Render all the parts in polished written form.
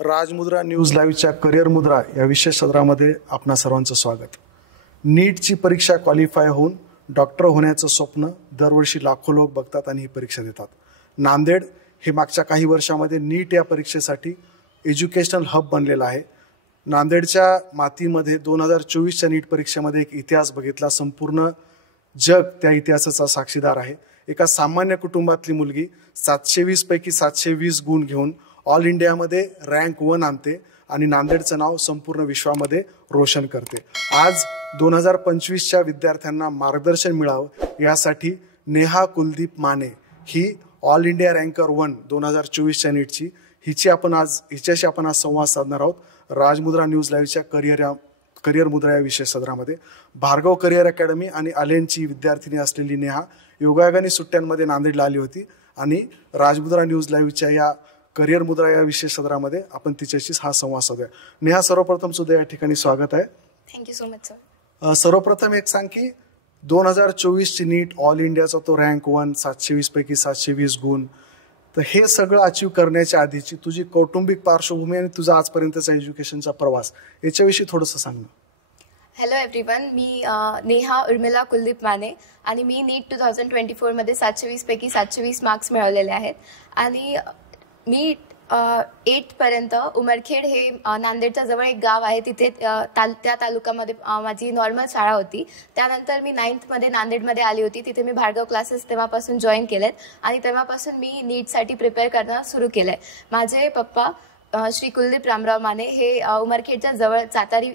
राजमुद्रा news लाईव्हच्या career मुद्रा या विशेष सदरामध्ये आपणा सर्वांचं स्वागत। नीटची परीक्षा क्वालिफाय होऊन डॉक्टर होण्याचं स्वप्न दरवर्षी लाखो लोक बघतात आणि ही परीक्षा देतात। नांदेड हे मागच्या काही वर्षांमध्ये नीट या परीक्षेसाठी एज्युकेशनल हब बनलेलं आहे। नांदेडच्या मातीमध्ये 2024च्या नीट परीक्षेमध्ये एक इतिहास बघितला। संपूर्ण जग त्या इतिहासाचा साक्षीदार आहे। एका सामान्य कुटुंबातली मुलगी 720 पैकी 720 गुण घेऊन ऑल इंडियामध्ये रँक 1 आणते आणि नांदेडचं नाव संपूर्ण विश्वामध्ये रोशन करते। आज 2025च्या विद्यार्थ्यांना मार्गदर्शन मिळावं यासाठी नेहा कुलदीप माने ही ऑल इंडिया रँकर 1 2024च्या नीटची हिच्याशी आपण आज संवाद साधणार आहोत। राजमुद्रा न्यूज लाईव्हच्या करिअर मुद्रा या विशेष सदरामध्ये भार्गव करिअर अकॅडमी आणि अलेनची विद्यार्थिनी असलेली नेहा योगायोगाने सुट्ट्यांमध्ये नांदेडला आली होती आणि राजमुद्रा न्यूज लाईव्हच्या या करिअर मुद्रा या विशेष सदरामध्ये आपण तिच्याशी हा संवाद साधूया। नेहा, सर्वप्रथम सुद्धा या ठिकाणी स्वागत आहे। Thank you so much sir. सर्वप्रथम एक सांग की 2024ची नीट ऑल इंडियाचा तो रँक 1 720 पैकी 720 गुण, तर हे सगळं अचीव करण्याच्या आधीची तुझी कौटुंबिक पार्श्वभूमी आणि तुझा आजपर्यंतचा एज्युकेशनचा प्रवास याच्याविषयी थोडंसं सांग ना। हॅलो एव्हरीवन, मी नेहा उर्मिला कुलदीप माने आणि मी नीट 2024 मध्ये 720 पैकी 720 मार्क्स मिळवलेले आहेत आणि मी 8 पर्यंत उमरखेड हे नांदेडच्या जवळ एक गाव आहे, तिथे त्या तालुक्यामध्ये माझी नॉर्मल शाळा होती। त्यानंतर मी 9th मध्ये नांदेडमध्ये आली होती, तिथे मी भार्गव क्लासेस तेव्हापासून जॉईन केलेत आणि तेव्हापासून मी नीटसाठी प्रिपेअर करणं सुरू केलं आहे। माझे पप्पा श्री कुलदीप रामराव माने हे उमरखेडच्या जवळ चातारी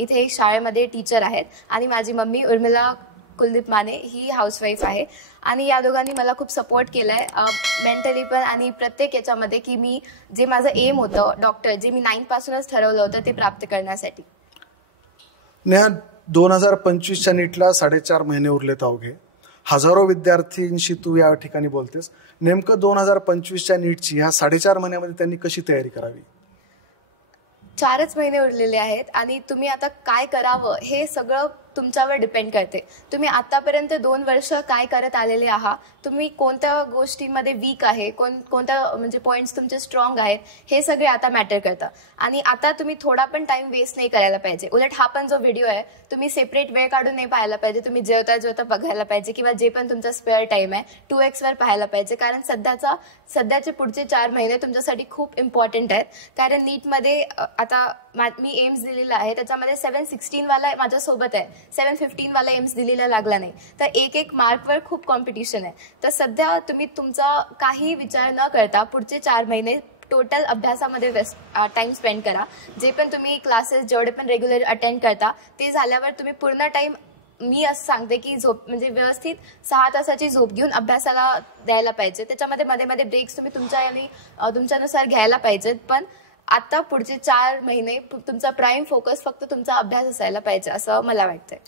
इथे शाळेमध्ये टीचर आहेत आणि माझी मम्मी उर्मिला कुलदीप माने ही हाऊसवाईफ आहे आणि या दोघांनी मला खूप सपोर्ट केला आहे मेंटली पण आणि प्रत्येक याच्यामध्ये की मी जे माझं एम होतं डॉक्टर, जे मी 9th पासूनच ठरवलं होतं ते प्राप्त करण्यासाठी। नेहा, 2025च्या नीटला 4.5 महिने उरलेत अवघे। हजारो विद्यार्थ्यांशी तू या ठिकाणी बोलतेस। नेमकं 2025च्या नीटची ह्या 4.5 महिन्यामध्ये त्यांनी कशी तयारी करावी? 4च महिने उरलेले आहेत आणि तुम्ही आता काय करावं हे सगळं तुमच्यावर डिपेंड करते। तुम्ही आतापर्यंत 2 वर्ष काय करत आलेले आहात, तुम्ही कोणत्या गोष्टींमध्ये वीक आहे, कोणत्या म्हणजे पॉईंट्स तुमचे स्ट्रॉंग आहेत, हे सगळे आता मॅटर करतं आणि आता तुम्ही थोडा पण टाइम वेस्ट नाही करायला पाहिजे। उलट हा पण जो व्हिडिओ आहे तुम्ही सेपरेट वेळ काढून नाही पाहायला पाहिजे, तुम्ही जेवता बघायला पाहिजे किंवा जे पण तुमचा स्पेअर टाइम आहे 2x वर पाहायला पाहिजे, कारण सध्याचे पुढचे 4 महिने तुमच्यासाठी खूप इम्पॉर्टंट आहेत। कारण नीटमध्ये आता मी एम्स दिलेला आहे, त्याच्यामध्ये 716 वाला माझ्यासोबत आहे, 715 वाला एम्स दिलेला लागला नाही, तर एक मार्कवर खूप कॉम्पिटिशन आहे। तर सध्या तुम्ही तुमचा काही विचार न करता पुढचे 4 महिने टोटल अभ्यासामध्ये टाइम स्पेंड करा। जे पण तुम्ही क्लासेस जेवढे पण रेग्युलर अटेंड करता ते झाल्यावर तुम्ही पूर्ण टाइम, मी असं सांगते की झोप म्हणजे व्यवस्थित 6 तासाची झोप घेऊन अभ्यासाला द्यायला पाहिजे। त्याच्यामध्ये मध्ये ब्रेक्स तुम्ही तुमच्यानुसार घ्यायला पाहिजेत, पण आता पुढचे 4 महिने तुमचा प्राईम फोकस फक्त तुमचा अभ्यास असायला पाहिजे असं मला वाटतंय।